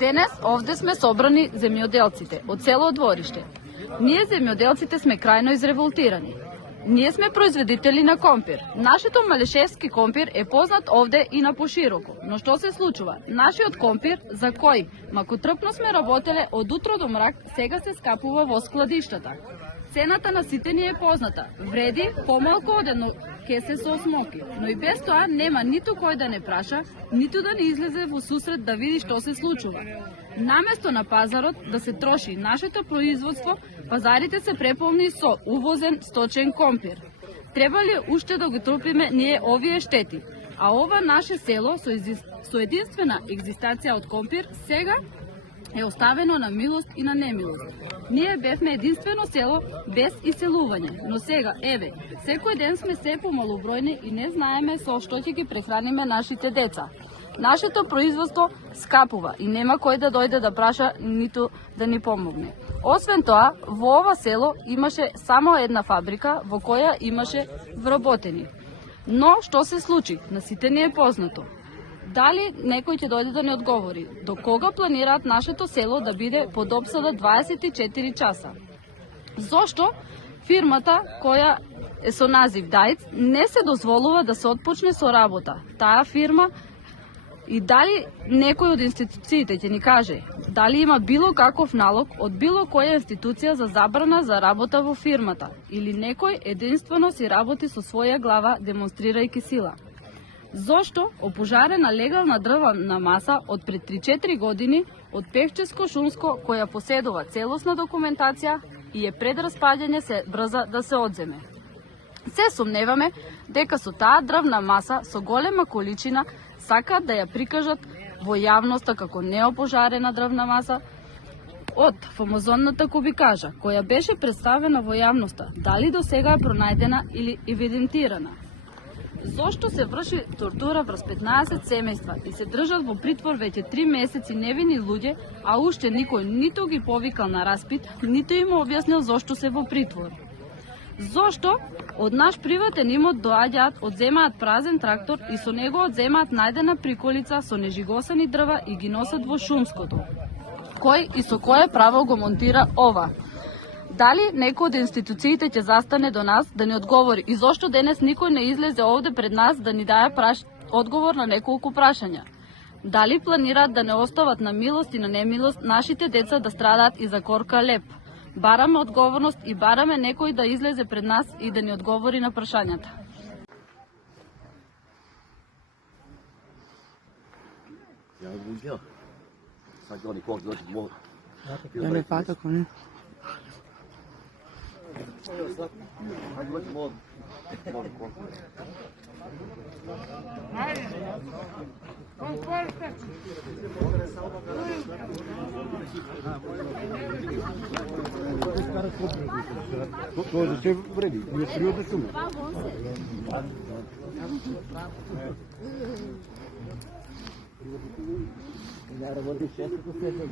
Денес овде сме собрани земјоделците од село Двориште. Ние земјоделците сме крајно изреволтирани. Ние сме производители на компир. Нашето малешевски компир е познат овде и на пошироко. Но што се случува? Нашиот компир, за кој макотрпно сме работеле од утро до мрак, сега се скапува во складиштата. Цената на сите ни е позната. Вреди помалку од едно кесе со осмоки. Но и без тоа нема ниту кој да не праша, ниту да не излезе во сусрет да види што се случува. Наместо на пазарот да се троши нашето производство, пазарите се преполни со увозен сточен компир. Треба ли уште да го трпиме ние овие штети? А ова наше село со единствена екзистација од компир сега е оставено на милост и на немилост. Ние бевме единствено село без иселување, но сега, еве, секој ден сме се помалобројни и не знаеме со што ќе ги прехраниме нашите деца. Нашето производство скапува и нема кој да дојде да праша, ниту да ни помогне. Освен тоа, во ова село имаше само една фабрика во која имаше вработени. Но што се случи? На сите ни е познато. Дали некој ќе дојде да ни одговори? До кога планираат нашето село да биде под опсада 24 часа? Зошто фирмата која е со назив Дајц не се дозволува да се отпочне со работа? Таа фирма и дали некој од институциите ќе ни каже дали има било каков налог од било која институција за забрана за работа во фирмата или некој единствено си работи со своја глава демонстрирајќи сила? Зошто опожарена легална дрвна маса од пред 3-4 години од Певческо-Шумско која поседува целосна документација и е пред распаѓање се брза да се одземе? Се сомневаме дека со таа дрвна маса со голема количина сакаат да ја прикажат во јавноста како неопожарена дрвна маса од фамозонната кубикажа, која беше представена во јавноста, дали до сега е пронајдена или евидентирана? Зошто се врши тортура врз 15 семејства и се држат во притвор веќе 3 месеци невини луѓе, а уште никој ниту ги повикал на распит, ниту им објаснил зошто се во притвор? Зошто од наш приватен имот доаѓаат, одземаат празен трактор и со него одземаат најдена приколица со нежигосани дрва и ги носат во Шумското? Кој и со кое право го монтира ова? Дали некој од институциите ќе застане до нас да ни одговори и зошто денес никој не излезе овде пред нас да ни даде одговор на неколку прашања? Дали планираат да не остават на милост и на немилост нашите деца да страдаат и за корка леп? Бараме одговорност и бараме некој да излезе пред нас и да ни одговори на прашањата. Тоа за се вреди, не се да шума. Не работи често последно.